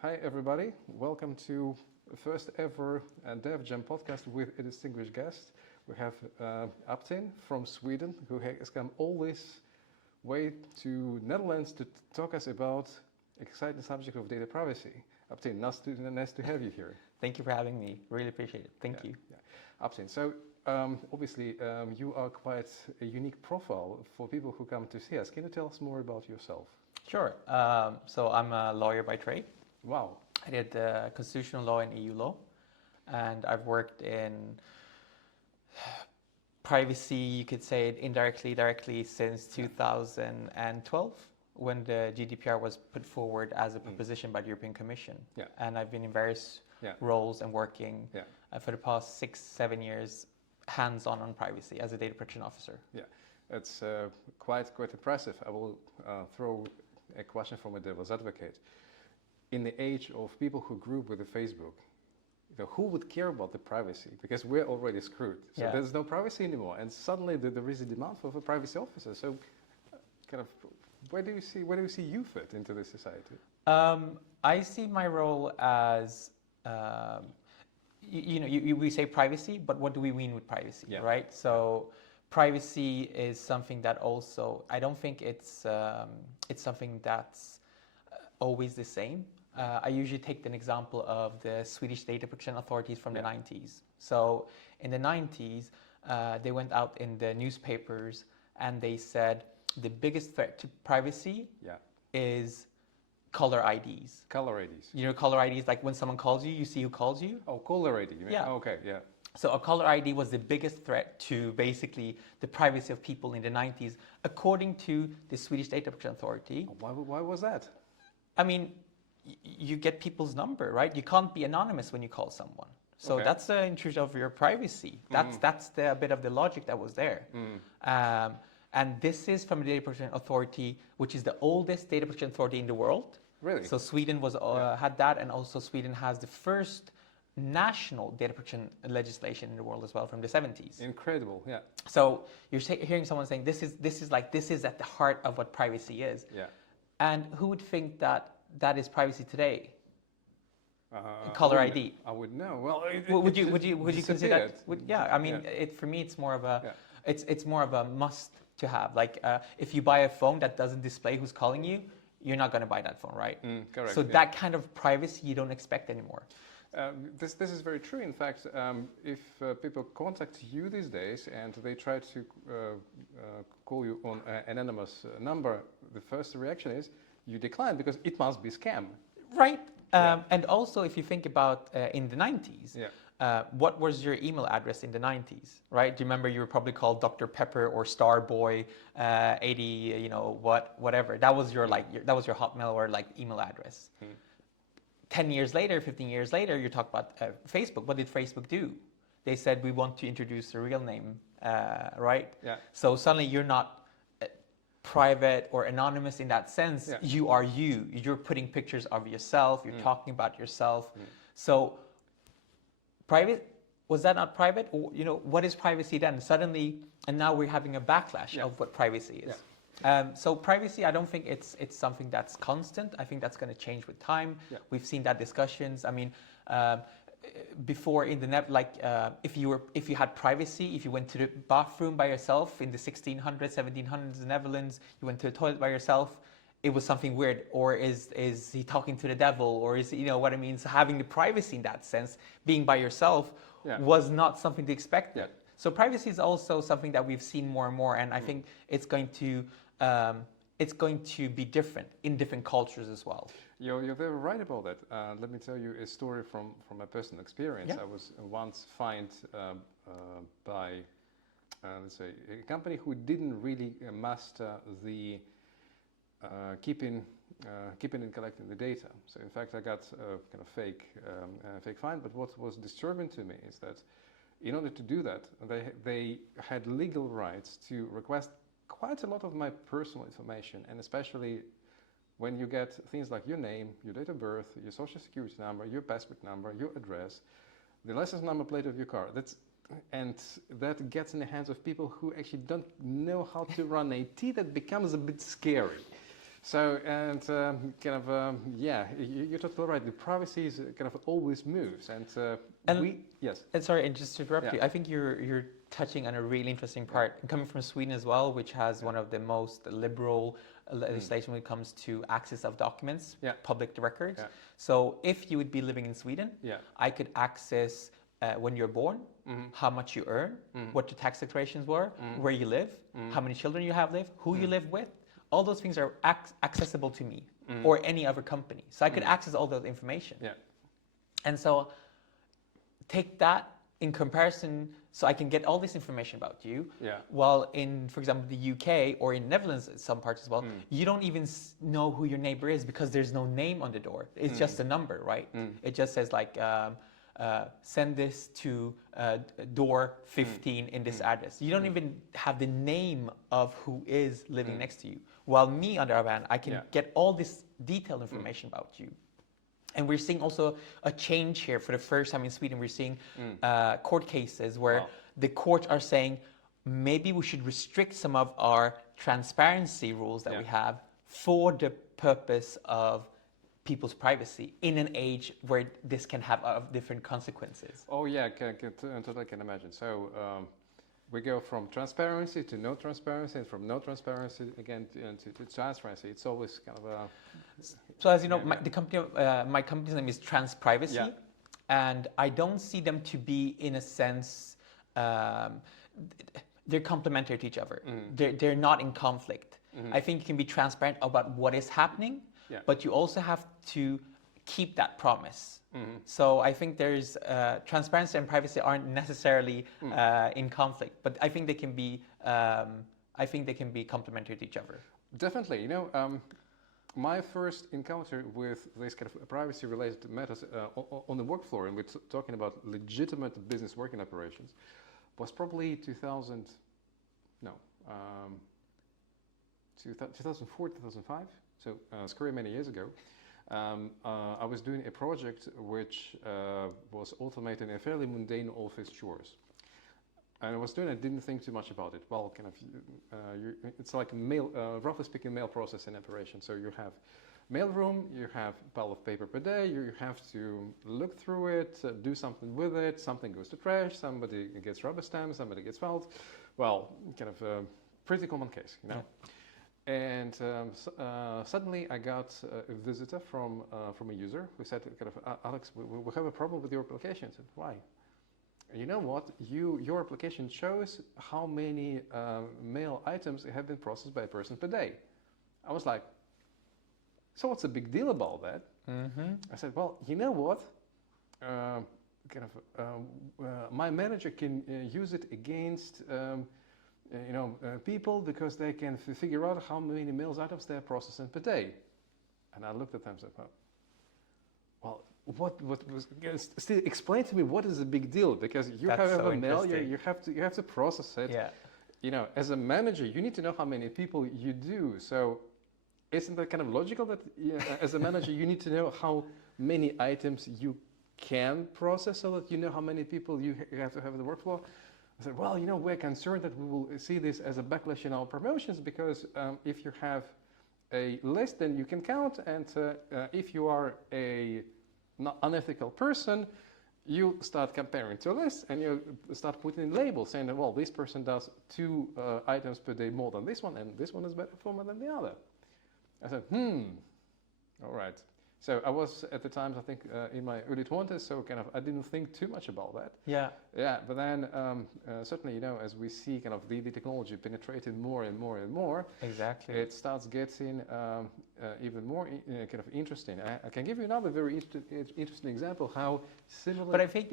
Hi everybody, welcome to the first ever Dev Jam podcast with a distinguished guest. We have Abtin from Sweden, who has come all this way to Netherlands to talk us about exciting subject of data privacy. Abtin, nice to have you here. Thank you for having me. Really appreciate it. Thank you. Yeah. Abtin, so obviously you are quite a unique profile for people who come to see us. Can you tell us more about yourself? Sure. So I'm a lawyer by trade. Wow. I did constitutional law and EU law, and I've worked in privacy, you could say it indirectly, directly since 2012, when the GDPR was put forward as a proposition by the European Commission. Yeah. And I've been in various roles and working for the past 6-7 years hands-on on privacy as a data protection officer. Yeah, it's quite impressive. I will throw a question from a devil's advocate. In the age of people who grew up with the Facebook, who would care about the privacy? Because we're already screwed. So there's no privacy anymore, and suddenly there is a demand for a privacy officer. So, kind of, where do you see you fit into this society? I see my role as, we say privacy, but what do we mean with privacy, right? So, privacy is something that also, I don't think it's something that's always the same. I usually take an example of the Swedish data protection authorities from the 90s. So in the 90s, they went out in the newspapers and they said the biggest threat to privacy is caller IDs. Caller IDs. You know, caller IDs, like when someone calls you, you see who calls you. Oh, caller ID. You mean? Yeah. Oh, okay, yeah. So a caller ID was the biggest threat to basically the privacy of people in the 90s, according to the Swedish Data Protection Authority. Why was that? I mean, you get people's number, right? You can't be anonymous when you call someone. So that's the intrusion of your privacy. That's the bit of the logic that was there. And this is from the Data Protection Authority, which is the oldest data protection authority in the world. Really? So Sweden was had that, and also Sweden has the first national data protection legislation in the world as well, from the 70s. Incredible, yeah. So you're hearing someone saying this is at the heart of what privacy is. Yeah. And who would think that is privacy today? Caller ID. I would know. Well, would you consider that? I mean, for me, it's more of a it's more of a must to have. Like if you buy a phone that doesn't display who's calling you, you're not going to buy that phone, right? Correct. So that kind of privacy you don't expect anymore. This is very true. In fact, if people contact you these days and they try to call you on an anonymous number, the first reaction is you decline because it must be scam. Right. And also, if you think about in the 90s, what was your email address in the 90s, right? Do you remember you were probably called Dr. Pepper or Starboy 80, whatever. That was your Hotmail or email address. 10 years later, 15 years later, you talk about Facebook. What did Facebook do? They said, we want to introduce a real name, right? Yeah. So suddenly you're not private or anonymous in that sense. You are you. You're putting pictures of yourself. You're talking about yourself. So private, was that not private? Or, what is privacy then? Suddenly, and now we're having a backlash of what privacy is. So privacy, I don't think it's something that's constant. I think that's going to change with time. We've seen that discussions. I mean, before in the net, if you had privacy, if you went to the bathroom by yourself in the 1600s, 1700s, in the Netherlands, you went to the toilet by yourself, it was something weird. Or is he talking to the devil? Or is what I mean? So having the privacy in that sense, being by yourself, was not something to expect. So privacy is also something that we've seen more and more, and I think it's going to be different in different cultures as well. You're very right about that. Let me tell you a story from my personal experience. I was once fined by, let's say, a company who didn't really master the keeping and collecting the data. So in fact, I got a kind of fake fine. But what was disturbing to me is that in order to do that, they had legal rights to request quite a lot of my personal information, and especially when you get things like your name, your date of birth, your social security number, your passport number, your address, the license number plate of your car. And that gets in the hands of people who actually don't know how to run IT. That becomes a bit scary. So, and yeah, you're totally right. The privacy is kind of always moves, and yes. And sorry, and just to interrupt you, I think you're touching on a really interesting part. And coming from Sweden as well, which has one of the most liberal legislation when it comes to access of documents, public records. So, if you would be living in Sweden, I could access when you're born, how much you earn, what your tax declarations were, where you live, how many children you have lived, who you live with. All those things are accessible to me or any other company. So I could access all those information. And so take that in comparison, so I can get all this information about you. While in, for example, the UK or in Netherlands, some parts as well, you don't even know who your neighbor is because there's no name on the door. It's just a number, right? It just says like, send this to door 15 in this address. You don't even have the name of who is living next to you. While me, on the other hand, I can get all this detailed information about you. And we're seeing also a change here. For the first time in Sweden, we're seeing court cases where the courts are saying, maybe we should restrict some of our transparency rules that we have for the purpose of people's privacy in an age where this can have different consequences. Oh yeah, totally can imagine. So we go from transparency to no transparency, and from no transparency again to transparency. It's always kind of a... So as you know, my company's name is Trans Privacy, and I don't see them to be, in a sense, they're complementary to each other. They're not in conflict. I think you can be transparent about what is happening, but you also have to keep that promise. So I think there's transparency and privacy aren't necessarily in conflict, but I think they can be. I think they can be complementary to each other. Definitely, you know, my first encounter with this kind of privacy-related matters on the work floor, and we're talking about legitimate business working operations, was probably 2004, 2005. So scary many years ago. I was doing a project which was automating a fairly mundane office chores. And I was doing it, I didn't think too much about it. Well, kind of, it's like mail, roughly speaking, mail processing operation. So you have mailroom, you have a pile of paper per day, you have to look through it, do something with it, something goes to trash, somebody gets rubber stamps, somebody gets filed. Well, kind of a pretty common case, you know. And suddenly I got a visitor from a user who said, kind of, Alex, we have a problem with your application. I said, why? You know what? Your application shows how many mail items have been processed by a person per day. I was like, so what's the big deal about that? I said, well, you know what? My manager can use it against people because they can figure out how many mail items they're processing per day. And I looked at them and said, well, what was, still explain to me what is the big deal, because you have a mail, you have to process it. You know, as a manager, you need to know how many people you do. So isn't that kind of logical that as a manager, you need to know how many items you can process so that you know how many people you have to have in the workflow? I said, well, you know, we're concerned that we will see this as a backlash in our promotions, because if you have a list, then you can count, and if you are a not unethical person, you start comparing to a list, and you start putting in labels saying that, well, this person does 2 items per day more than this one, and this one is better performer than the other. I said, all right. So I was at the time, I think, in my early 20s, so kind of I didn't think too much about that. But then certainly, you know, as we see kind of the technology penetrated more and more and more, it starts getting even more kind of interesting. I can give you another very interesting example how similar. But I think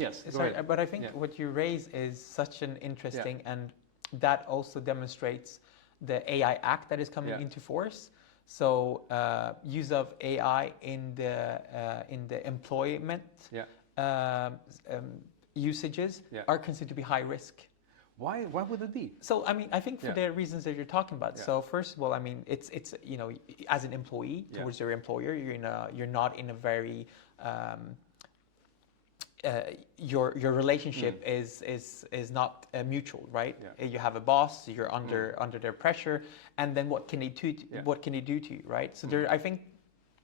but I think what you raise is such an interesting, and that also demonstrates the AI Act that is coming into force. So use of AI in the employment usages are considered to be high risk. Why would it be? So I mean, I think for the reasons that you're talking about. So first of all, I mean, it's you know, as an employee towards your employer, you're not in a very your relationship is not mutual, right? Yeah. You have a boss, you're under their pressure, and then what can he do? What can he do to you, right? So I think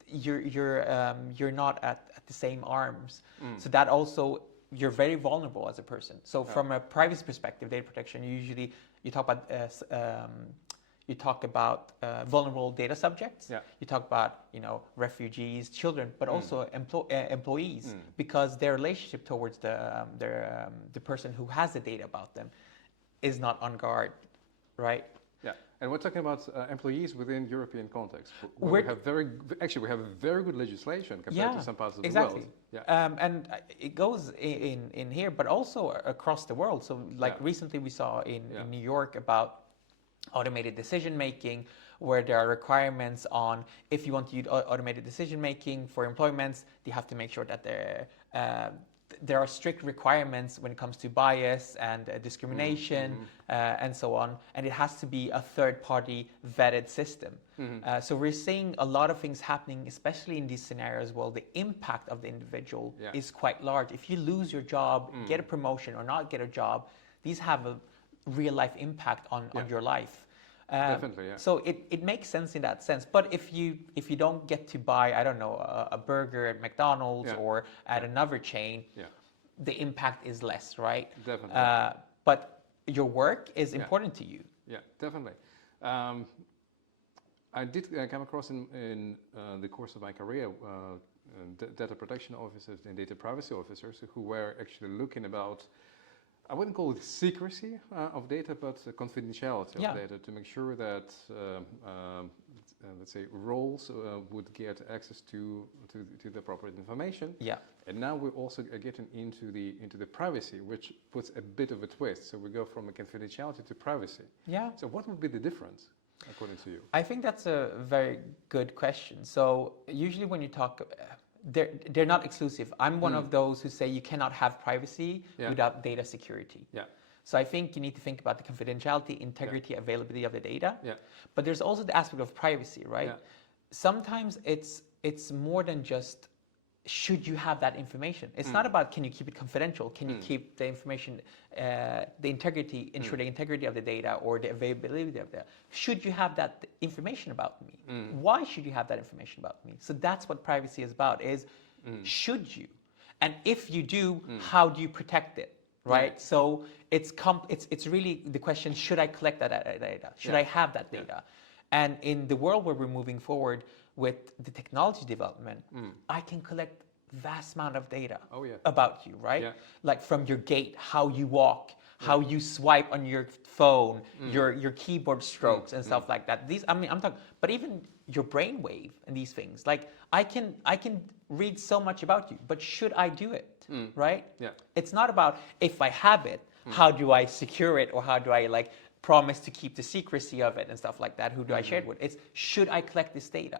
you're not at the same arms. So that also, you're very vulnerable as a person. So from a privacy perspective, data protection, you talk about vulnerable data subjects. Yeah. You talk about refugees, children, but also employees, because their relationship towards the person who has the data about them is not on guard, right? Yeah, and we're talking about employees within European context. We have very good legislation compared to some parts of the world. Yeah, and it goes in here, but also across the world. So, recently we saw in New York about automated decision making, where there are requirements on, if you want to use automated decision making for employments, you have to make sure that there are strict requirements when it comes to bias and discrimination and so on, and it has to be a third-party vetted system. So we're seeing a lot of things happening, especially in these scenarios where the impact of the individual is quite large. If you lose your job, get a promotion or not get a job, these have a real-life impact on your life. Definitely, yeah. So it makes sense in that sense. But if you don't get to buy, I don't know, a burger at McDonald's or at another chain, the impact is less, right? Definitely. But your work is important to you. Yeah, definitely. I did come across in the course of my career data protection officers and data privacy officers who were actually looking about, I wouldn't call it secrecy of data, but confidentiality of data, to make sure that, let's say, roles would get access to the appropriate information. Yeah. And now we're also getting into the privacy, which puts a bit of a twist. So we go from a confidentiality to privacy. Yeah. So what would be the difference, according to you? I think that's a very good question. So usually when you talk, they're not exclusive. I'm one of those who say you cannot have privacy without data security. Yeah. So I think you need to think about the confidentiality, integrity, availability of the data. Yeah. But there's also the aspect of privacy, right? Yeah. Sometimes it's more than just should you have that information. It's not about can you keep it confidential, can you keep the information, the integrity, ensure the integrity of the data or the availability of the data. Should you have that information about me? Why should you have that information about me? So that's what privacy is about, is should you? And if you do, how do you protect it? Right? So it's really the question, should I collect that data? Should I have that data? And in the world where we're moving forward with the technology development, I can collect vast amount of data about you, right? Yeah. Like from your gait, how you walk, how you swipe on your phone, your keyboard strokes and stuff like that. I'm talking, but even your brainwave and these things. Like I can read so much about you, but should I do it? Right? Yeah. It's not about if I have it, how do I secure it, or how do I promise to keep the secrecy of it and stuff like that? Who do I share it with? It's should I collect this data?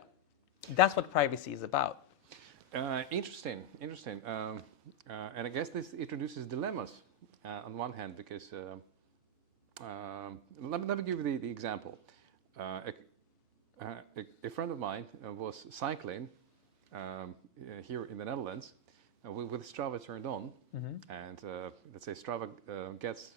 That's what privacy is about. Interesting. And I guess this introduces dilemmas on one hand, because let me give you the example. A friend of mine was cycling here in the Netherlands with Strava turned on, and let's say Strava gets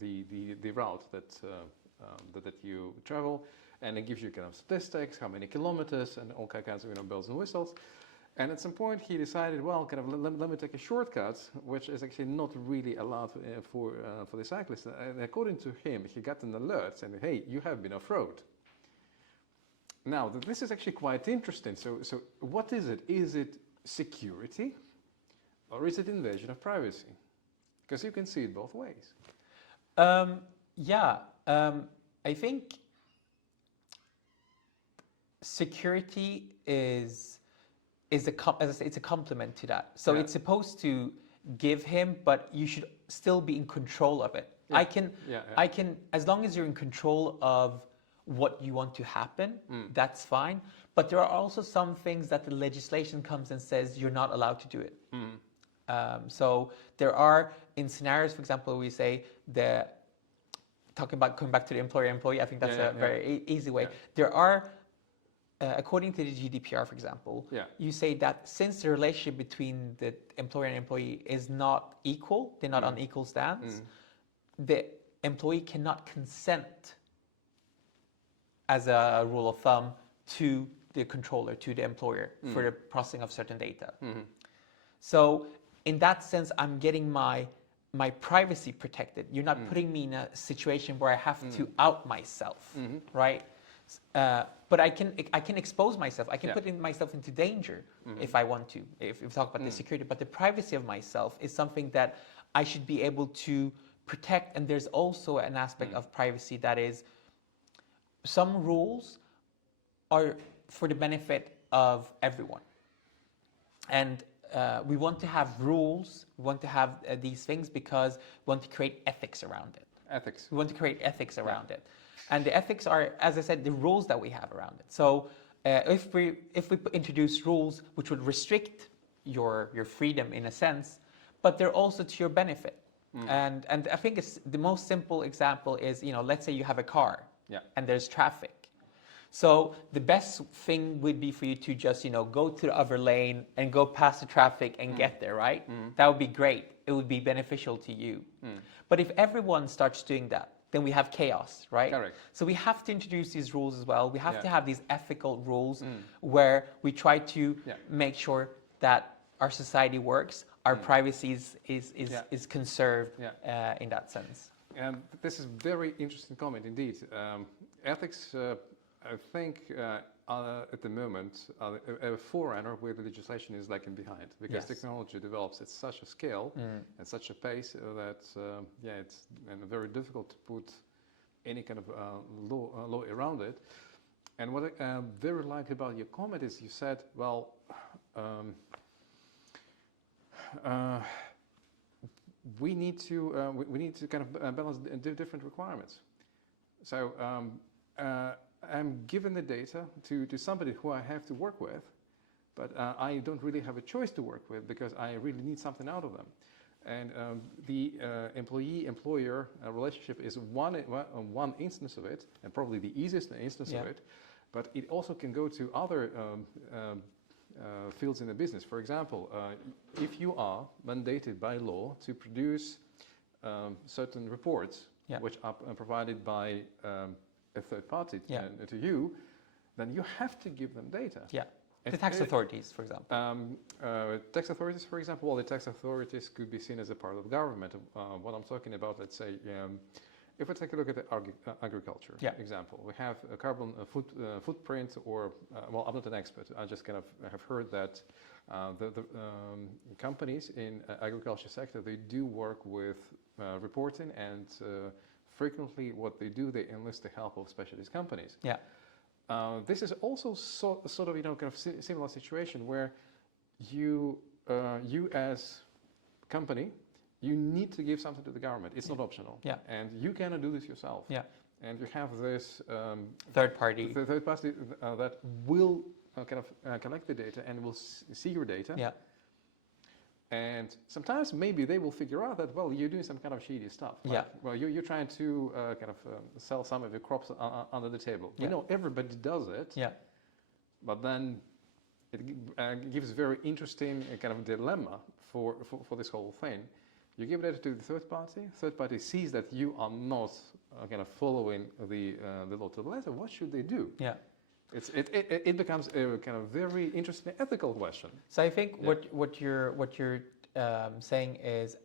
the route that you travel, and it gives you kind of statistics, how many kilometers, and all kinds of bells and whistles. And at some point, he decided, well, kind of let me take a shortcut, which is actually not really allowed for the cyclist. And according to him, he got an alert saying, "Hey, you have been off-road." Now, this is actually quite interesting. So what is it? Is it security, or is it invasion of privacy? Because you can see it both ways. I think security is a complement to that. So it's supposed to give him, but you should still be in control of it. Yeah. I can, as long as you're in control of what you want to happen, that's fine. But there are also some things that the legislation comes and says you're not allowed to do it. So there are, in scenarios, for example, we say talking about coming back to the employer-employee, I think that's a very easy way. Yeah. There are according to the GDPR, for example, Yeah. you say that since the relationship between the employer and employee is not equal, they're not on equal stance, the employee cannot consent, as a rule of thumb, to the controller, to the employer, for the processing of certain data. So in that sense, I'm getting my privacy protected. You're not putting me in a situation where I have to out myself, right? But I can expose myself. I can put myself into danger if I want to. If we talk about the security, but the privacy of myself is something that I should be able to protect. And there's also an aspect of privacy that is, some rules are for the benefit of everyone, and we want to have rules. We want to have these things because we want to create ethics around it. Ethics. We want to create ethics around it. And the ethics are, as I said, the rules that we have around it. So if we introduce rules which would restrict your freedom in a sense, but they're also to your benefit. And I think it's the most simple example is, let's say you have a car and there's traffic. So the best thing would be for you to just, go to the other lane and go past the traffic and get there, right? That would be great. It would be beneficial to you. But if everyone starts doing that, then we have chaos, right? Correct. So we have to introduce these rules as well. We have to have these ethical rules where we try to make sure that our society works, our privacy is conserved in that sense. And this is a very interesting comment indeed. Ethics, I think, at the moment, a forerunner where the legislation is lagging behind, because technology develops at such a scale and such a pace that it's very difficult to put any kind of law around it. And what I very like about your comment is you said, well, we need to kind of balance different requirements. So I'm giving the data to somebody who I have to work with, but I don't really have a choice to work with because I really need something out of them. And the employee-employer relationship is one instance of it, and probably the easiest instance of it, but it also can go to other fields in the business. For example, if you are mandated by law to produce certain reports which are provided by a third party to you, then you have to give them data. The tax authorities, for example. Tax authorities, for example, well, the tax authorities could be seen as a part of government. What I'm talking about, let's say, if we take a look at the agriculture example, we have a carbon footprint, or, well, I'm not an expert, I just kind of have heard that the companies in agriculture sector, they do work with reporting, and frequently what they do, they enlist the help of specialist companies. This is also sort of, kind of similar situation where you as company, you need to give something to the government. It's not optional. And you cannot do this yourself. And you have this third party that will kind of collect the data and will see your data. And sometimes maybe they will figure out that, well, you're doing some kind of shady stuff. Like, well, you're trying to kind of sell some of your crops under the table. We know everybody does it. But then it gives a very interesting kind of dilemma for this whole thing. You give it to the third party sees that you are not kind of following the law to the letter. What should they do? It becomes a kind of very interesting ethical question. So I think what you're saying is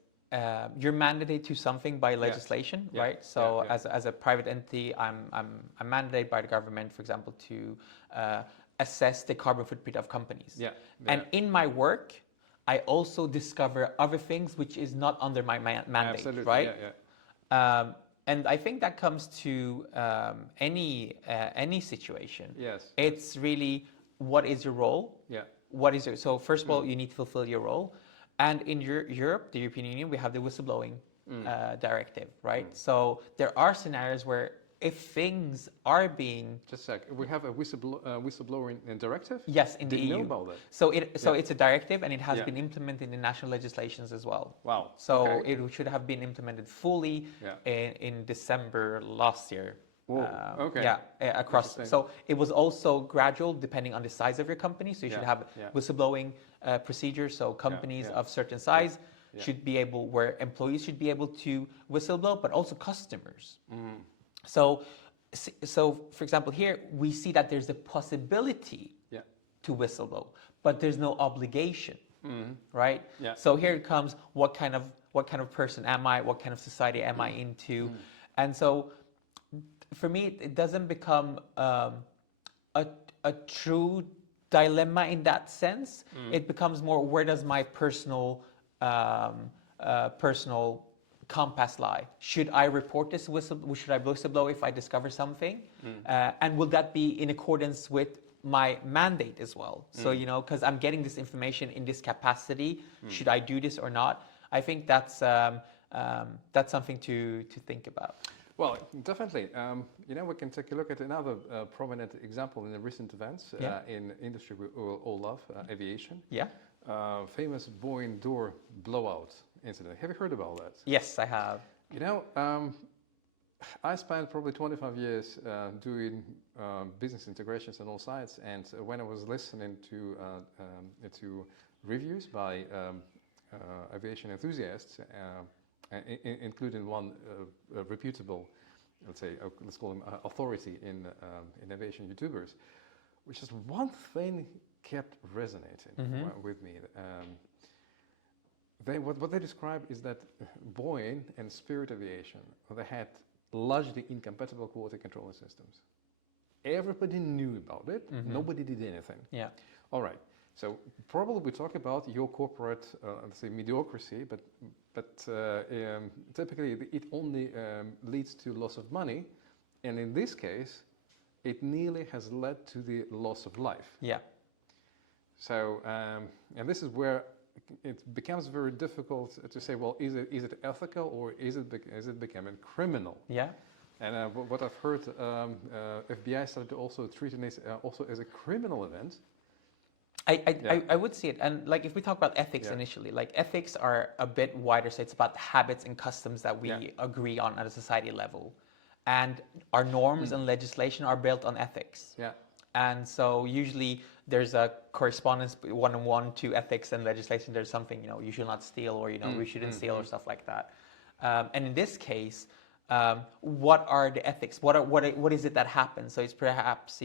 you're mandated to something by legislation, right? So as a private entity, I'm mandated by the government, for example, to assess the carbon footprint of companies. And in my work, I also discover other things which is not under my mandate, right? And I think that comes to any situation. It's really, what is your role? What is your, so first of all, you need to fulfill your role. And in Europe, the European Union, we have the whistleblowing directive, right? So there are scenarios where if things are being... Just a sec, we have a whistleblowing directive? Yes, in the EU. Didn't know about that. So it's a directive, and it has been implemented in the national legislations as well. Wow. So it should have been implemented fully in December last year. Okay. Yeah, across. So it was also gradual depending on the size of your company. So you should have whistleblowing procedures. So companies of certain size should be able, where employees should be able to whistleblow, but also customers. So for example, here we see that there's a possibility to whistleblow, but there's no obligation, right? Yeah. So here it comes, what kind of person am I? What kind of society am I into? And so for me, it doesn't become a true dilemma in that sense. It becomes more, where does my personal compass lie? Should I report this should I whistleblow if I discover something? And will that be in accordance with my mandate as well? So, because I'm getting this information in this capacity, should I do this or not? I think that's something to think about. Well, definitely. We can take a look at another prominent example in the recent events in industry we all love, aviation. Yeah. Famous Boeing door blowout incident. Have you heard about that? Yes, I have. I spent probably 25 years doing business integrations on all sides, and when I was listening to reviews by aviation enthusiasts, including one reputable, let's call him authority in aviation YouTubers, which is one thing kept resonating with me. What they describe is that Boeing and Spirit Aviation, they had largely incompatible quality control systems. Everybody knew about it. Nobody did anything. Yeah. All right. So probably we talk about your corporate, let's say, mediocrity, but typically it only leads to loss of money, and in this case, it nearly has led to the loss of life. Yeah. So, and this is where it becomes very difficult to say, well, is it ethical or is it becoming criminal? Yeah. And what I've heard, FBI started to also treating this also as a criminal event. I would see it, and like if we talk about ethics initially, like ethics are a bit wider, so it's about habits and customs that we agree on at a society level, and our norms and legislation are built on ethics. Yeah. And so usually there's a correspondence one-on-one to ethics and legislation. There's something, you should not steal, or we shouldn't steal, or stuff like that. And in this case, what are the ethics? What is it that happens? So it's perhaps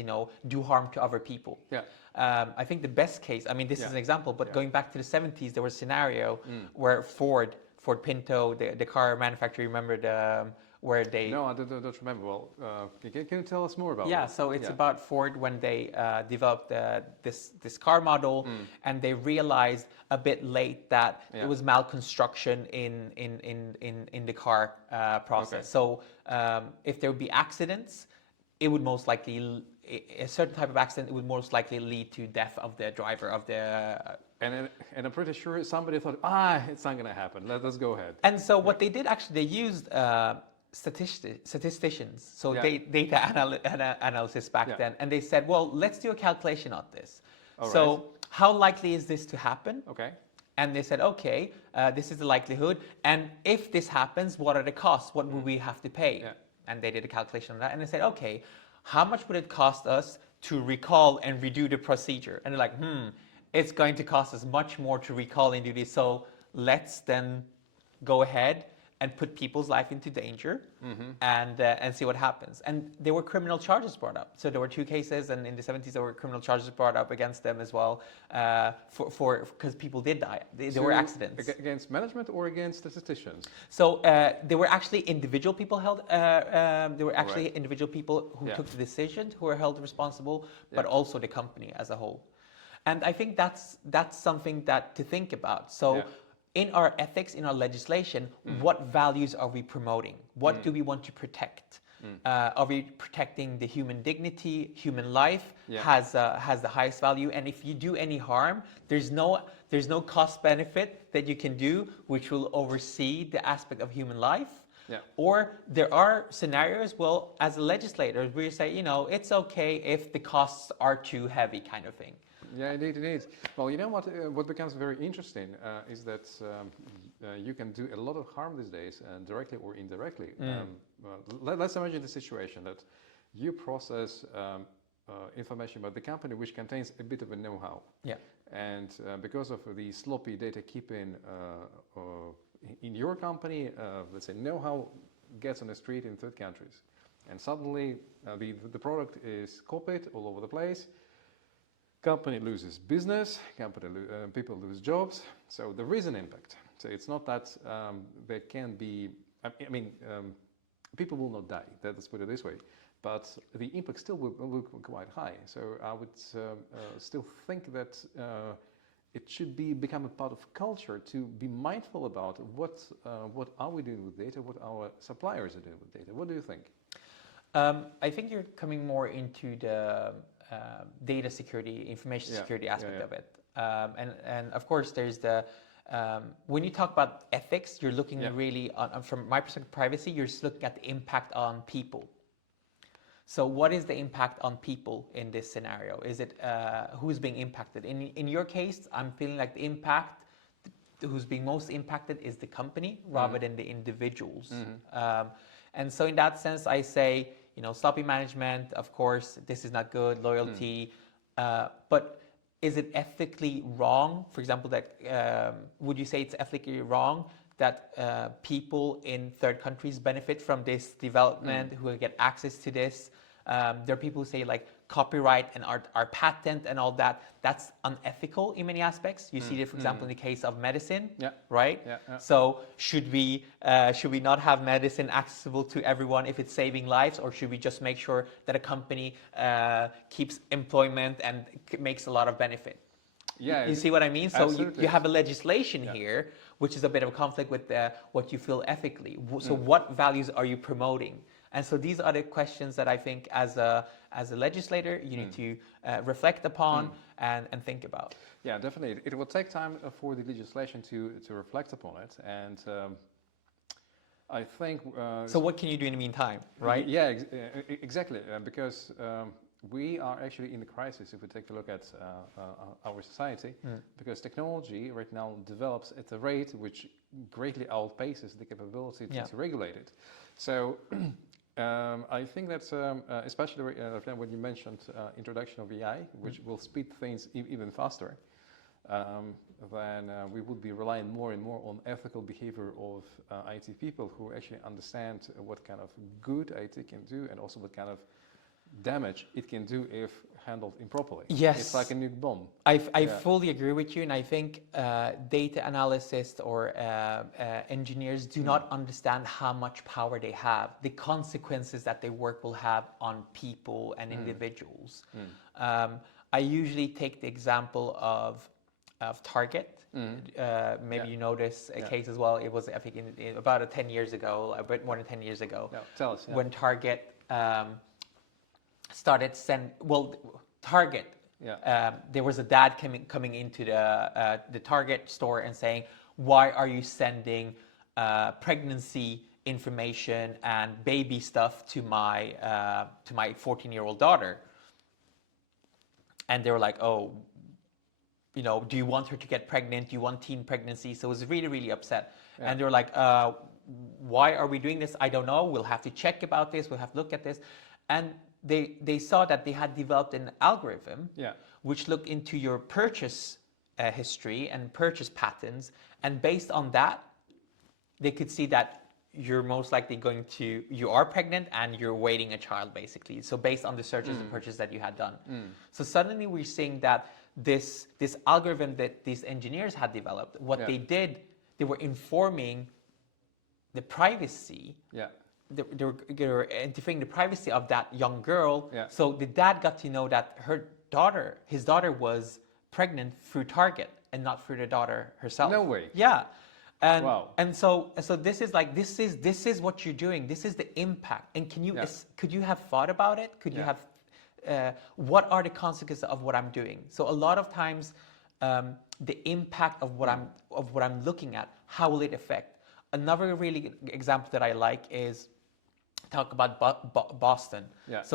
do harm to other people. Yeah. I think the best case. I mean, this is an example, but going back to the 70s, there was a scenario where Ford Pinto, the car manufacturer, remember where they... No, I don't remember. Well, can you tell us more about that? Yeah, so it's about Ford when they developed this car model, and they realized a bit late that it was malconstruction in the car process. Okay. So if there would be accidents, it would most likely... a certain type of accident, it would most likely lead to death of the driver of the... And I'm pretty sure somebody thought, it's not going to happen. Let's go ahead. And so what they did, actually, they used statisticians, so data analysis back then, and they said, well, let's do a calculation on this. So how likely is this to happen? Okay. And they said, okay, this is the likelihood, and if this happens, what are the costs? What will we have to pay? Yeah. And they did a calculation on that, and they said, okay, how much would it cost us to recall and redo the procedure? And they're like, it's going to cost us much more to recall and do this, so let's then go ahead and put people's life into danger and see what happens. And there were criminal charges brought up. So there were 2 cases, and in the 70s there were criminal charges brought up against them as well, because people did die. There were accidents. Against management or against statisticians? So there were actually individual people held. There were actually individual people who took the decision, who were held responsible, but also the company as a whole. And I think that's something to think about. So. In our ethics, in our legislation, what values are we promoting? What do we want to protect? Are we protecting the human dignity, human life has the highest value? And if you do any harm, there's no cost benefit that you can do which will oversee the aspect of human life. Yeah. Or there are scenarios, well, as a legislator, where you say, it's okay if the costs are too heavy, kind of thing. Yeah, indeed. Well, you know what becomes very interesting is that you can do a lot of harm these days, directly or indirectly. Let's imagine the situation that you process information about the company which contains a bit of a know-how. Yeah. And because of the sloppy data keeping in your company, let's say know-how gets on the street in third countries. And suddenly the product is copied all over the place. Company loses business, people lose jobs. So there is an impact. So it's not that there can be, people will not die, let's put it this way. But the impact still will look quite high. So I would still think that it should become a part of culture to be mindful about what are we doing with data, what our suppliers are doing with data. What do you think? I think you're coming more into the data security, information security aspect of it. And of course, there's the, when you talk about ethics, you're looking really on, from my perspective, privacy, you're just looking at the impact on people. So what is the impact on people in this scenario? Is it who's being impacted? In your case, I'm feeling like the impact, who's being most impacted is the company rather than the individuals. And so in that sense, I say, sloppy management, of course, this is not good, loyalty, but is it ethically wrong? For example, that would you say it's ethically wrong that people in third countries benefit from this development, who will get access to this? There are people who say like copyright and our patent and all that, that's unethical in many aspects. You see it, for example, in the case of medicine, right? So should we not have medicine accessible to everyone if it's saving lives, or should we just make sure that a company keeps employment and makes a lot of benefit? Yeah, you see what I mean? So you have a legislation here, which is a bit of a conflict with what you feel ethically. So what values are you promoting? And so these are the questions that I think as a legislator, you need to reflect upon and think about. Yeah, definitely. It will take time for the legislation to reflect upon it. And I think... so what can you do in the meantime, right? Yeah, exactly. Because we are actually in a crisis if we take a look at our society, because technology right now develops at a rate which greatly outpaces the capability to regulate it. So I think that especially when you mentioned introduction of AI, which will speed things even faster, then we would be relying more and more on ethical behavior of IT people who actually understand what kind of good IT can do and also what kind of damage it can do if handled improperly. Yes. It's like a nuke bomb. I fully agree with you, and I think data analysts or engineers do not understand how much power they have, the consequences that their work will have on people and individuals. I usually take the example of Target. Maybe you know this case as well. It was, I think, in about 10 years ago, a bit more than 10 years ago. No, tell us. When Target started Target. There was a dad coming into the Target store and saying, "Why are you sending pregnancy information and baby stuff to my 14-year-old daughter?" And they were like, "Oh, do you want her to get pregnant? Do you want teen pregnancy?" So it was really, really upset. And they were like, "Why are we doing this? I don't know. We'll have to check about this. We'll have to look at this." And they saw that they had developed an algorithm which looked into your purchase history and purchase patterns, and based on that, they could see that you're most likely you are pregnant and you're awaiting a child, basically. So based on the searches and purchases that you had done. So suddenly we're seeing that this algorithm that these engineers had developed, what they did, they were informing the privacy. They were interfering the privacy of that young girl. So the dad got to know that his daughter was pregnant through Target and not through the daughter herself. No way. Yeah. And and so this is like this is what you're doing. This is the impact. And could you have thought about it? Could you have what are the consequences of what I'm doing? So a lot of times the impact of what I'm looking at, how will it affect? Another really example that I like is talk about Boston.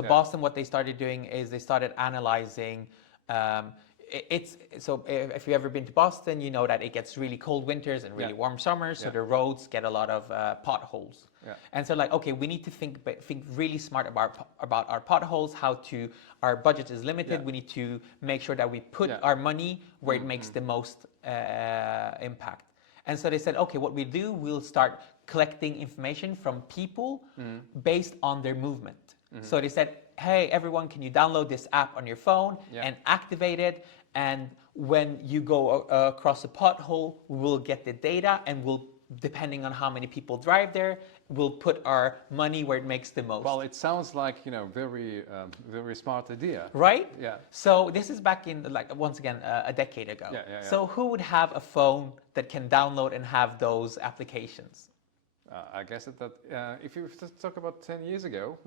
Boston, what they started doing is they started analyzing it's so if you've ever been to Boston, you know that it gets really cold winters and really warm summers, so the roads get a lot of potholes. Yeah. And so like, okay, we need to think really smart about our potholes, our budget is limited, we need to make sure that we put our money where it makes the most impact. And so they said, okay, what we do, we'll start collecting information from people based on their movement. So they said, hey, everyone, can you download this app on your phone and activate it? And when you go across a pothole, we'll get the data, and we'll, depending on how many people drive there, we'll put our money where it makes the most. Well, it sounds like, very smart idea. Right? Yeah. So this is back in, like, once again, a decade ago. So who would have a phone that can download and have those applications? I guess that if you talk about 10 years ago,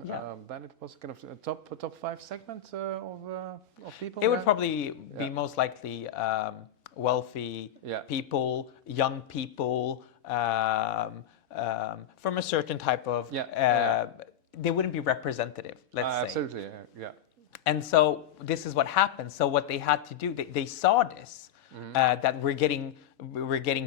then it was kind of a top 5 segment of people. It would probably be most likely wealthy people, young people, from a certain type of. They wouldn't be representative. Let's say. Absolutely, yeah. And so this is what happened. So what they had to do, they saw this. That we're getting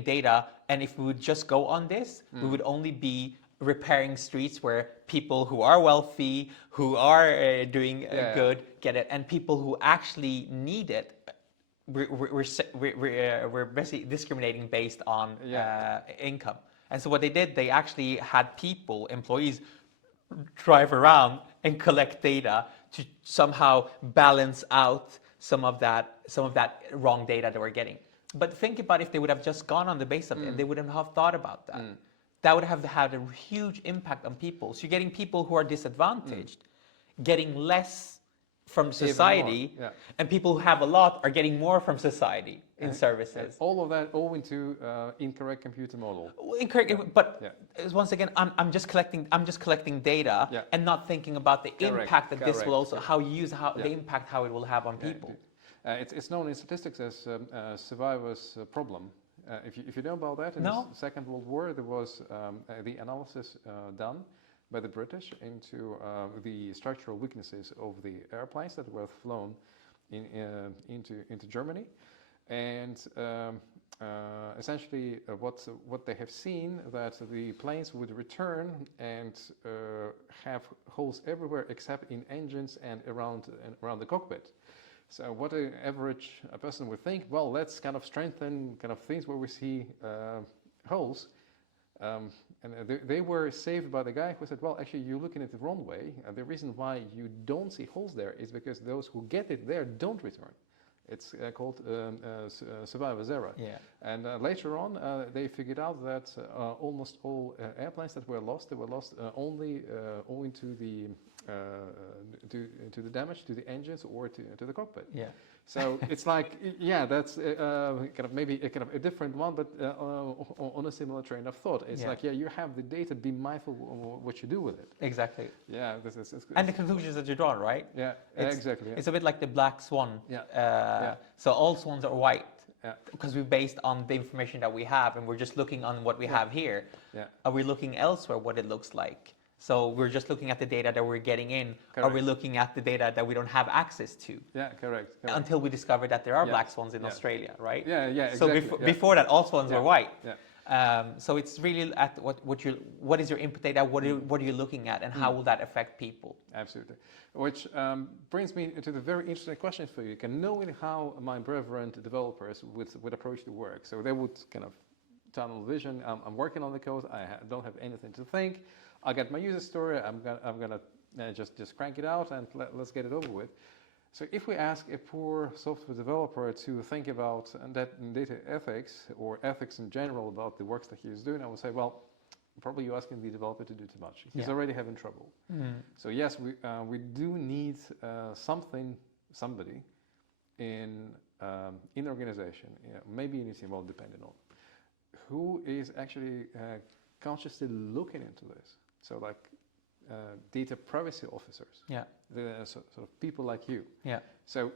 data, and if we would just go on this, we would only be repairing streets where people who are wealthy, who are doing good, get it, and people who actually need it, we're basically discriminating based on income. And so what they did, they actually had employees, drive around and collect data to somehow balance out some of that wrong data that we're getting. But think about if they would have just gone on the base of it, they wouldn't have thought about that. That would have had a huge impact on people. So you're getting people who are disadvantaged, getting less from society, and people who have a lot are getting more from society in services. All of that, into incorrect computer model. Incorrect, but once again, I'm just collecting data and not thinking about the impact that this will also the impact how it will have on people. It's known in statistics as survivor's problem. If you know about that, in the Second World War, there was the analysis done by the British into the structural weaknesses of the airplanes that were flown into Germany, and essentially what they have seen, that the planes would return and have holes everywhere except in engines and around the cockpit. So what an average person would think, well, let's kind of strengthen kind of things where we see holes. And they were saved by the guy who said, well, actually, you're looking at it the wrong way. The reason why you don't see holes there is because those who get it there don't return. It's called survivor's error. Yeah. And later on, they figured out that almost all airplanes that were lost, they were lost only owing to the damage to the engines or to the cockpit. Yeah. So it's like, that's kind of maybe a different one, but on a similar train of thought. It's like, you have the data, be mindful of what you do with it. Exactly. Yeah, and the conclusions that you draw, right? Yeah, exactly. Yeah. It's a bit like the black swan. So all swans are white. Because we're based on the information that we have, and we're just looking on what we have here. Are we looking elsewhere what it looks like? So we're just looking at the data that we're getting in. Correct. Are we looking at the data that we don't have access to? Yeah, correct. Until we discover that there are black swans in Australia, right? Yeah, exactly. So before that, all swans were white. So it's really at what is your input data? What are you looking at, and how will that affect people? Absolutely. Which brings me to the very interesting question for you. Knowing how my brethren developers would approach the work, so they would kind of tunnel vision. I'm working on the code. I don't have anything to think. I get my user story. I'm gonna just crank it out and let's get it over with. So if we ask a poor software developer to think about data ethics or ethics in general about the works that he's doing, I would say, well, probably you're asking the developer to do too much. He's already having trouble. So yes, we do need somebody in an organization, maybe in a team, well, depending on, who is actually consciously looking into this. So like data privacy officers, the sort of people like you. Yeah. So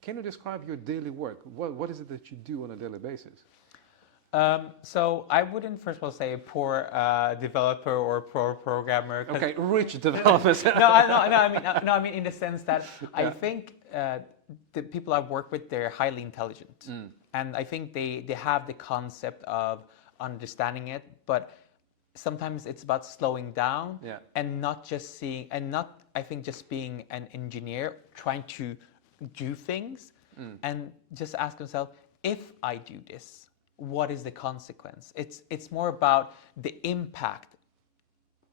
can you describe your daily work? What is it that you do on a daily basis? So I wouldn't first of all say a poor developer or poor programmer. Okay, rich developers. I mean in the sense that I think the people I've worked with, they're highly intelligent. And I think they have the concept of understanding it, but sometimes it's about slowing down and not just seeing, and not, I think, just being an engineer trying to do things and just ask themselves, if I do this, what is the consequence? It's more about the impact.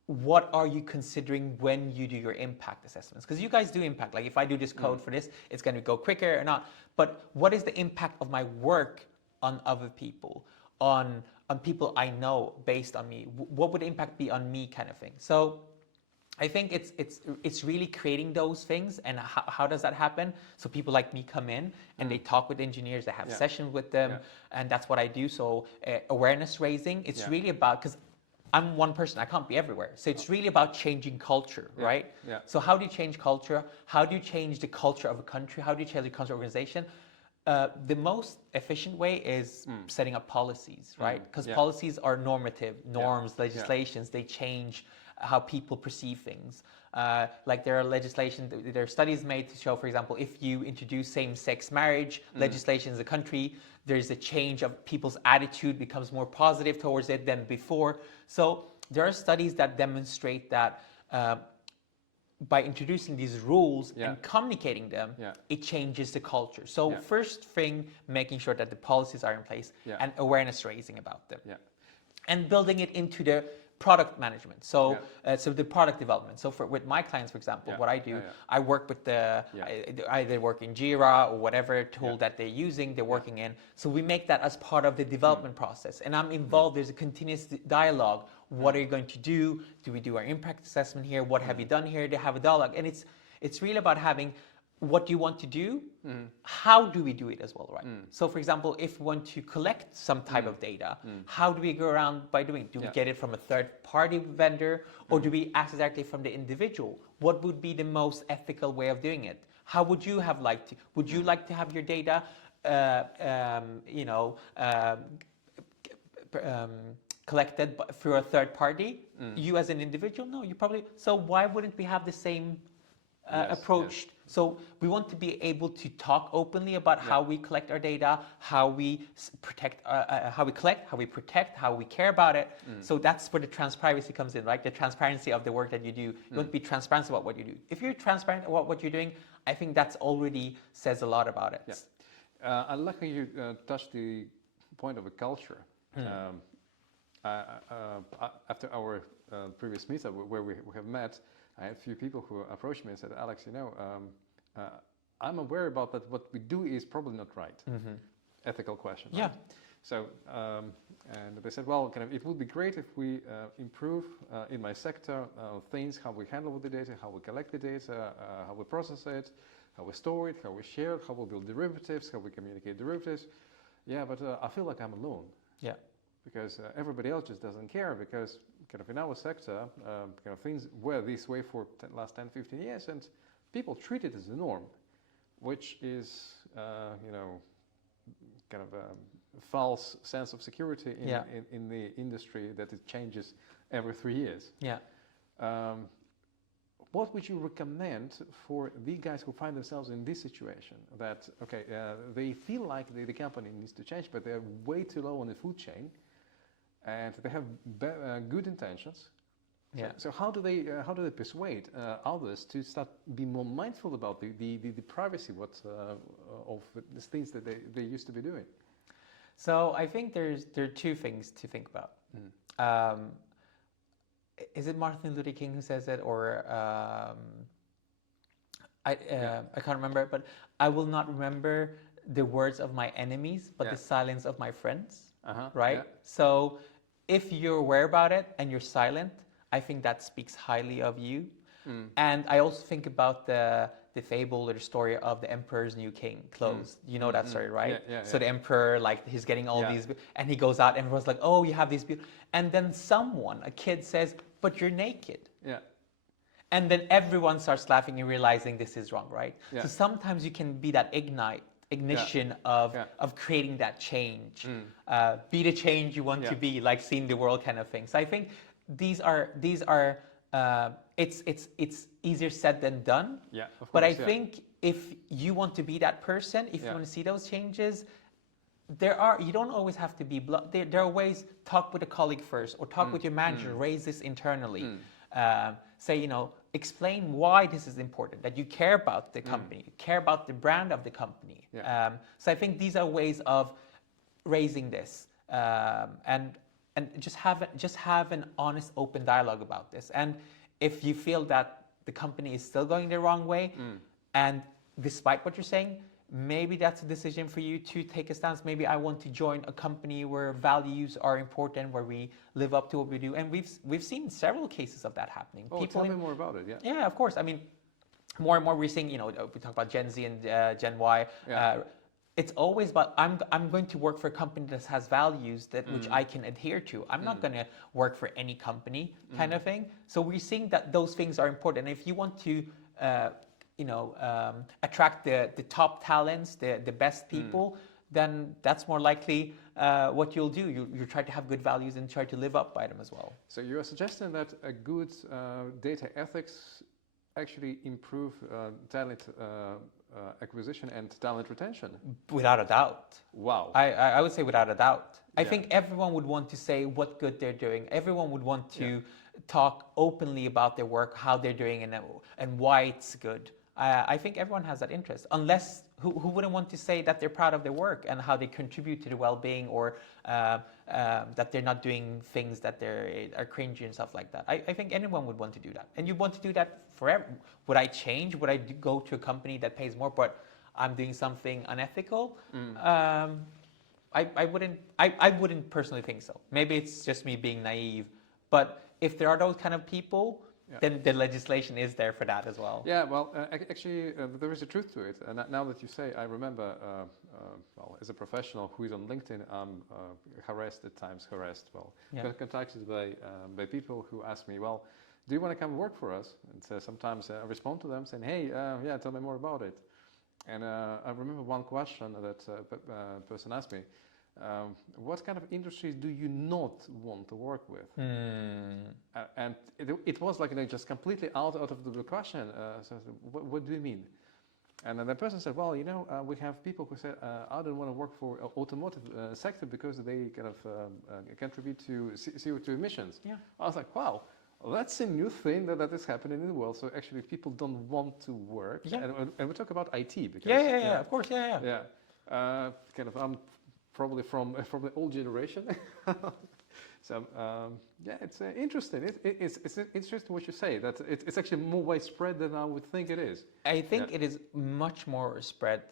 What are you considering when you do your impact assessments? Because you guys do impact. Like if I do this code for this, it's going to go quicker or not. But what is the impact of my work on other people, on people I know based on me? What would the impact be on me, kind of thing? So I think it's really creating those things. And how does that happen? So people like me come in and they talk with engineers, they have sessions with them, and that's what I do. So awareness raising, it's really about, because I'm one person, I can't be everywhere. So it's really about changing culture, right? Yeah. So how do you change culture? How do you change the culture of a country? How do you change the culture of an organization? The most efficient way is setting up policies, right? Because policies are normative, norms, legislations, they change how people perceive things. Like there are studies made to show, for example, if you introduce same-sex marriage legislation in the country, there's a change of people's attitude, becomes more positive towards it than before. So there are studies that demonstrate that by introducing these rules and communicating them, it changes the culture. So first thing, making sure that the policies are in place and awareness raising about them. And building it into the product management. So so the product development. So with my clients, for example, what I do, I work with I either work in Jira or whatever tool that they're using, they're working in. So we make that as part of the development process. And I'm involved, there's a continuous dialogue. What are you going to do? Do we do our impact assessment here? What have you done here? They have a dialogue. And it's really about having, what do you want to do? How do we do it as well, right? So for example, if we want to collect some type of data, how do we go around by doing it? Do we get it from a third-party vendor, or do we access directly from the individual? What would be the most ethical way of doing it? How would you have liked to? Would you like to have your data, collected through a third party? You as an individual? No, you probably. So why wouldn't we have the same approach? So we want to be able to talk openly about how we collect our data, how we protect, how we collect, how we protect, how we care about it. So that's where the transparency comes in, right? The transparency of the work that you do. You want to be transparent about what you do. If you're transparent about what you're doing, I think that's already says a lot about it. I like how you touched the point of a culture. After our previous meetup where we have met, I had a few people who approached me and said, Alex, I'm aware about that. What we do is probably not right. Ethical question. Right? So, and they said, well, it would be great if we improve in my sector things, how we handle the data, how we collect the data, how we process it, how we store it, how we share it, how we build derivatives, how we communicate derivatives. Yeah, but I feel like I'm alone. Because everybody else just doesn't care, because in our sector, things were this way for last 10, 15 years, and people treat it as the norm, which is, a false sense of security in the industry, that it changes every 3 years. What would you recommend for the guys who find themselves in this situation, that, they feel like the company needs to change, but they're way too low on the food chain, and they have good intentions? So how do they persuade others to start being more mindful about the privacy of the things that they used to be doing? So I think there are two things to think about. Is it Martin Luther King who says it, or I can't remember, but I will not remember the words of my enemies, but the silence of my friends. Right? So if you're aware about it and you're silent, I think that speaks highly of you. And I also think about the fable or the story of the emperor's new king clothes. You know that story, right? So the emperor, he's getting all these, and he goes out and everyone's like, oh, you have these beautiful, and then a kid says, but you're naked. And then everyone starts laughing and realizing this is wrong, right? So sometimes you can be that ignition of creating that change. Be the change you want to be, like seeing the world kind of thing. So I think these are it's easier said than done. But I think if you want to be that person, if you want to see those changes, you don't always have to be there are ways. Talk with a colleague first, or talk with your manager, raise this internally. Say, explain why this is important, that you care about the company, you care about the brand of the company. So I think these are ways of raising this, and just have an honest, open dialogue about this. And if you feel that the company is still going the wrong way, and despite what you're saying, maybe that's a decision for you to take a stance. Maybe I want to join a company where values are important, where we live up to what we do. And we've seen several cases of that happening. Tell me more about it. Yeah, of course. I mean, more and more we're seeing, we talk about Gen Z and Gen Y. It's always about, I'm going to work for a company that has values which I can adhere to. I'm not going to work for any company kind of thing. So we're seeing that those things are important. And if you want to attract the top talents, the best people, then that's more likely what you'll do. You try to have good values and try to live up by them as well. So you are suggesting that a good data ethics actually improve talent acquisition and talent retention? Without a doubt. Wow. I would say without a doubt. I think everyone would want to say what good they're doing. Everyone would want to talk openly about their work, how they're doing, and why it's good. I think everyone has that interest, unless who wouldn't want to say that they're proud of their work and how they contribute to the well-being, or that they're not doing things that are cringy and stuff like that. I think anyone would want to do that, and you want to do that forever. Would I change? Would I go to a company that pays more, but I'm doing something unethical? I wouldn't personally think so. Maybe it's just me being naive, but if there are those kind of people, then the legislation is there for that as well. Yeah, well, actually, there is a truth to it. And now that you say, I remember, as a professional who is on LinkedIn, I'm harassed at times. Contacted by people who ask me, well, do you want to come work for us? And so sometimes I respond to them saying, hey, tell me more about it. And I remember one question that a person asked me, what kind of industries do you not want to work with? And it was like just completely out of the question. So I said, what do you mean? And then the person said, well, we have people who said, I don't want to work for automotive sector because they kind of contribute to CO2 emissions. Yeah. I was like, wow. Well, that's a new thing that is happening in the world. So actually, people don't want to work. Yeah. And we talk about IT because of course, kind of I'm probably from the old generation. So it's interesting. It's interesting what you say. That it's actually more widespread than I would think it is. I think it is much more spread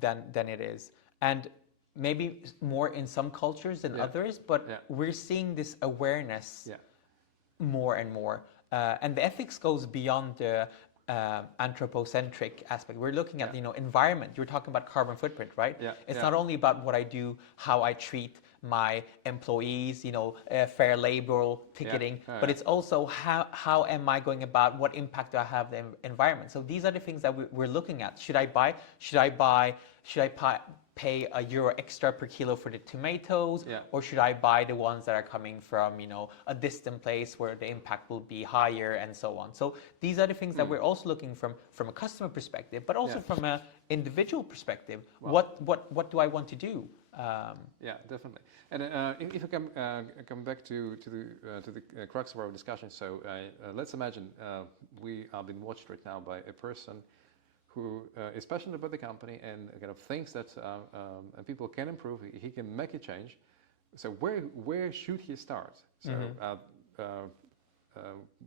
than it is, and maybe more in some cultures than others. But we're seeing this awareness. More and more, and the ethics goes beyond the anthropocentric aspect. We're looking at environment. You're talking about carbon footprint, right? It's not only about what I do, how I treat my employees, fair labor ticketing, but it's also how am I going about, what impact do I have on the environment? So these are the things that we're looking at. Should I pay €1 extra per kilo for the tomatoes, or should I buy the ones that are coming from a distant place where the impact will be higher, and so on? So these are the things that we're also looking from a customer perspective, but also from an individual perspective. Wow. What do I want to do? Yeah, definitely. And if I come back to the crux of our discussion, so let's imagine we are being watched right now by a person who is passionate about the company and kind of thinks that people can improve, he can make a change. So where should he start? So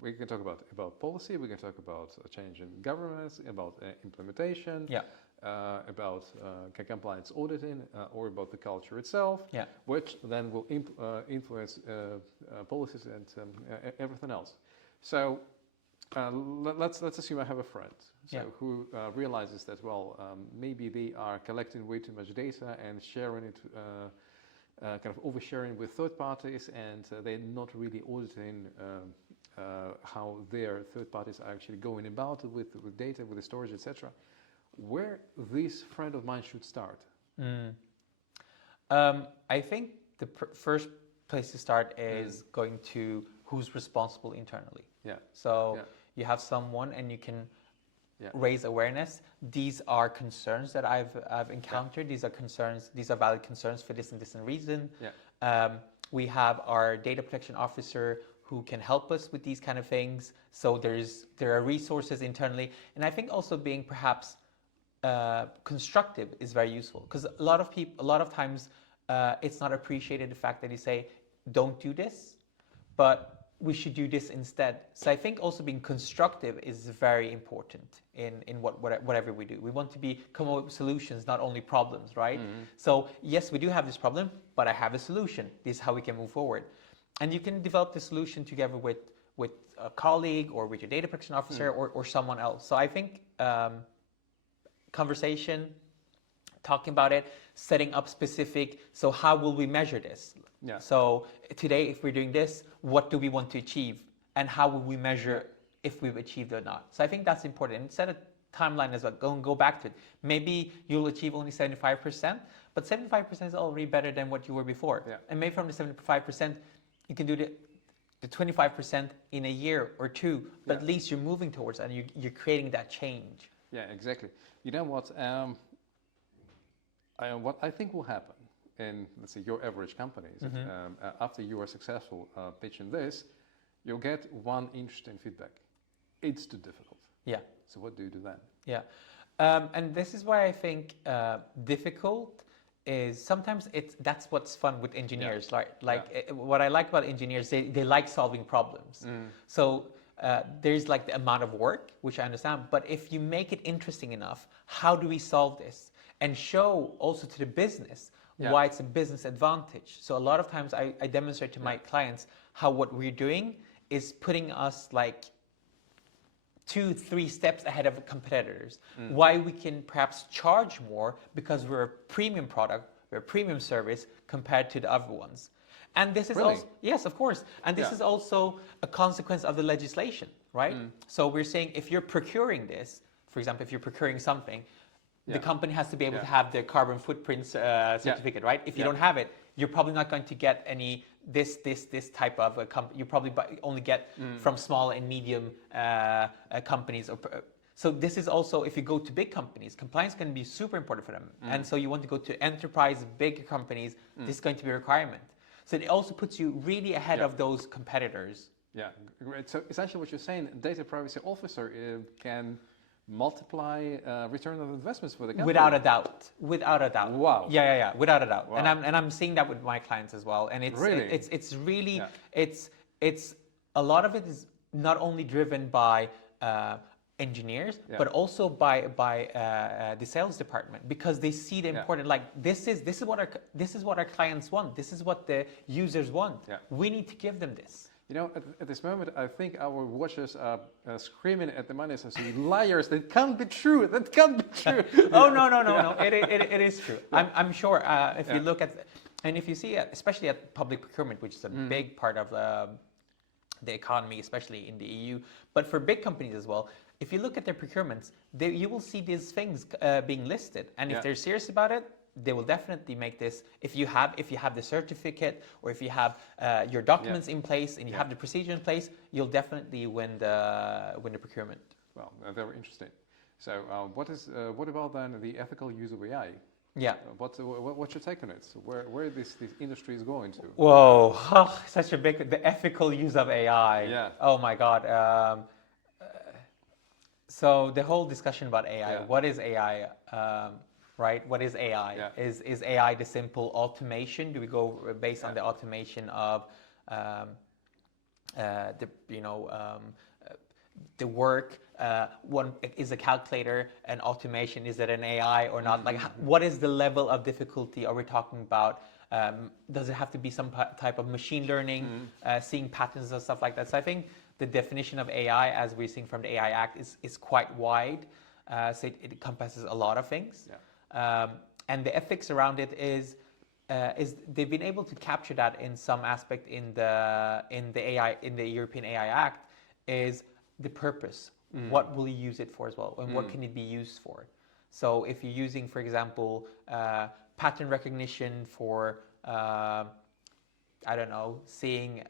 we can talk about policy, we can talk about a change in governance, about implementation, about compliance auditing, or about the culture itself, which then will influence policies and everything else. So let's assume I have a friend who realizes that, maybe they are collecting way too much data and sharing it, kind of oversharing with third parties, and they're not really auditing how their third parties are actually going about with data, with the storage, etc. Where this friend of mine should start? I think the first place to start is going to who's responsible internally. So you have someone, and you can raise awareness. These are concerns that I've encountered. These are concerns. These are valid concerns for this and this and reason. We have our data protection officer who can help us with these kind of things. So there are resources internally, and I think also being perhaps constructive is very useful, because a lot of times it's not appreciated, the fact that you say, don't do this, but we should do this instead. So I think also being constructive is very important in whatever we do. We want to come up with solutions, not only problems, right? So yes, we do have this problem, but I have a solution. This is how we can move forward. And you can develop the solution together with a colleague or with your data protection officer or someone else. So I think conversation, talking about it, setting up specific, so how will we measure this? So today, if we're doing this, what do we want to achieve? And how will we measure if we've achieved it or not? So I think that's important. And set a timeline as well. Go back to it. Maybe you'll achieve only 75%, but 75% is already better than what you were before. And maybe from the 75%, you can do the 25% in a year or two, but at least you're moving towards and you're creating that change. Yeah, exactly. You know what? What I think will happen in, let's say, your average companies, after you are successful pitching this, you'll get one interesting feedback. It's too difficult. Yeah. So what do you do then? Yeah. And this is why I think difficult is sometimes that's what's fun with engineers. What I like about engineers, they like solving problems. So there's like the amount of work, which I understand, but if you make it interesting enough, how do we solve this? And show also to the business why it's a business advantage. So a lot of times I demonstrate to my clients how what we're doing is putting us like 2-3 steps ahead of competitors. Why we can perhaps charge more because we're a premium product, we're a premium service compared to the other ones. And this is also, yes, of course. And this is also a consequence of the legislation, right? So we're saying if you're procuring this, for example, if you're procuring something, the company has to be able to have the carbon footprint certificate, right? If you don't have it, you're probably not going to get any this type of company. You probably only get from small and medium companies. So this is also, if you go to big companies, compliance can be super important for them. And so you want to go to enterprise, big companies, this is going to be a requirement. So it also puts you really ahead of those competitors. Yeah, great. So essentially what you're saying, data privacy officer can multiply return on investments for the company. Without a doubt. Without a doubt. Wow. Yeah. Without a doubt. Wow. And I'm seeing that with my clients as well. And it's really it's a lot of it is not only driven by engineers, but also by the sales department, because they see the important. Like this is what our clients want. This is what the users want. We need to give them this. You know, at this moment, I think our watchers are screaming at the money. So, liars! That can't be true. That can't be true. Oh no! It is true. I'm sure. If you look at, and if you see, especially at public procurement, which is a big part of the economy, especially in the EU, but for big companies as well. If you look at their procurements, you will see these things being listed, and if they're serious about it, they will definitely make this. If you have the certificate, or if you have your documents in place and you have the procedure in place, you'll definitely win the procurement. Well, very interesting. So, what about then the ethical use of AI? Yeah. What's your take on it? So where this industry is going to? Whoa, such a the ethical use of AI. Yeah. Oh my God. So the whole discussion about AI. What is AI? Right? What is AI? Is AI the simple automation? Do we go based on the automation of the work? One is a calculator, an automation. Is it an AI or not? Like, what is the level of difficulty are we talking about? Does it have to be some type of machine learning, seeing patterns and stuff like that? So I think the definition of AI, as we're seeing from the AI Act, is quite wide. So it encompasses a lot of things. And the ethics around it is they've been able to capture that in some aspect in the European AI Act, is the purpose. What will you use it for as well, and what can it be used for? So if you're using, for example, pattern recognition for I don't know, seeing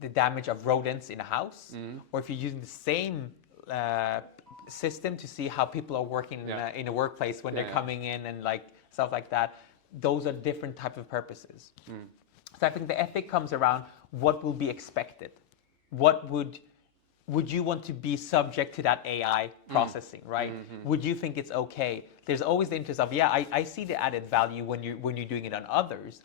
the damage of rodents in a house, or if you're using the system to see how people are working in a workplace when they're coming in and like stuff like that. Those are different type of purposes. So I think the ethic comes around what will be expected. What would you want to be subject to that AI processing, right? Would you think it's okay? There's always the interest of, I see the added value when you're doing it on others,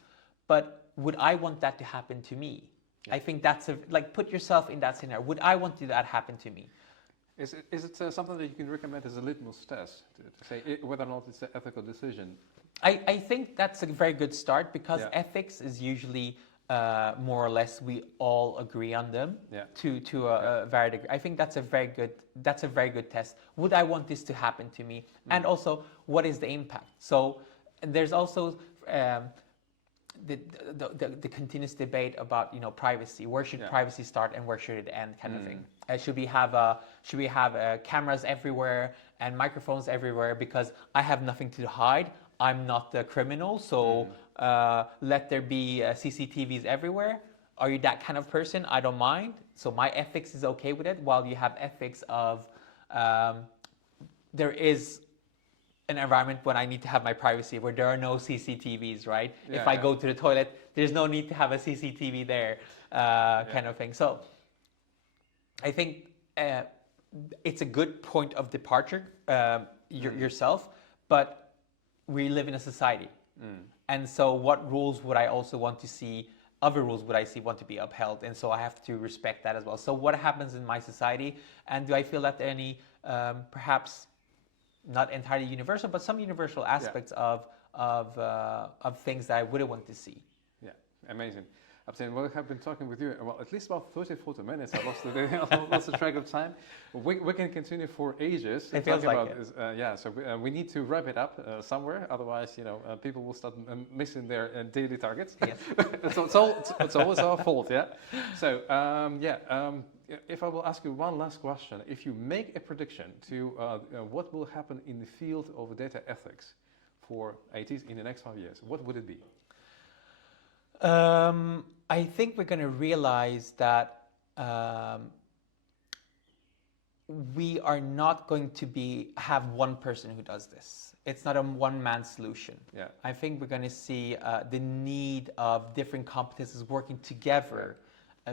but would I want that to happen to me? I think that's put yourself in that scenario. Would I want that happen to me? Is it something that you can recommend as a litmus test to say whether or not it's an ethical decision? I think that's a very good start, because ethics is usually more or less we all agree on them to a very degree. I think that's a very good test. Would I want this to happen to me? And also, what is the impact? So there's also the continuous debate about privacy. Where should privacy start and where should it end, kind of thing. Should we have cameras everywhere and microphones everywhere because I have nothing to hide? I'm not the criminal, so let there be CCTVs everywhere. Are you that kind of person? I don't mind. So my ethics is okay with it, while you have ethics of there is an environment when I need to have my privacy where there are no CCTVs, right? If I go to the toilet, there's no need to have a CCTV there, kind of thing. So I think it's a good point of departure yourself, but we live in a society. And so what rules would I also want to see, other rules would I want to be upheld? And so I have to respect that as well. So what happens in my society, and do I feel that there are any, perhaps not entirely universal, but some universal aspects of things that I wouldn't want to see? Yeah, amazing. Abtin, we have been talking with you, well, at least about 30, 40 minutes. I lost the track of time. We can continue for ages. It feels like it. So we need to wrap it up somewhere. Otherwise, people will start missing their daily targets. Yes. it's always our fault, yeah? So, if I will ask you one last question. If you make a prediction to what will happen in the field of data ethics for ITs in the next 5 years, what would it be? I think we're going to realize that we are not going to have one person who does this. It's not a one-man solution. Yeah. I think we're going to see the need of different competences working together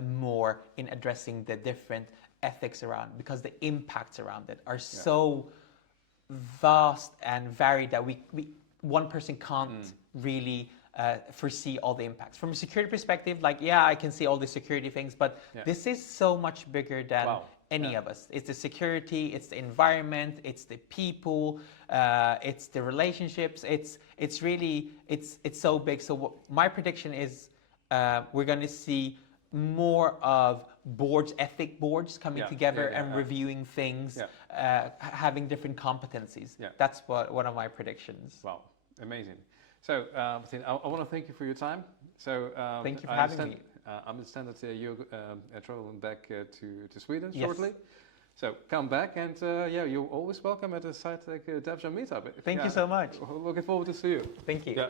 more in addressing the different ethics around, because the impacts around it are so vast and varied that we one person can't really foresee all the impacts. From a security perspective, I can see all the security things, but this is so much bigger than any of us. It's the security, it's the environment, it's the people, it's the relationships. It's really so big. So my prediction is we're going to see more of boards, ethic boards coming together and reviewing things, having different competencies. Yeah. That's one of my predictions. Wow, amazing. So, I want to thank you for your time. So, thank you for having me. I understand that you're traveling back to Sweden shortly. So come back, and you're always welcome at a site like DevJam Meetup. Thank you so much. Looking forward to see you. Thank you. Yeah.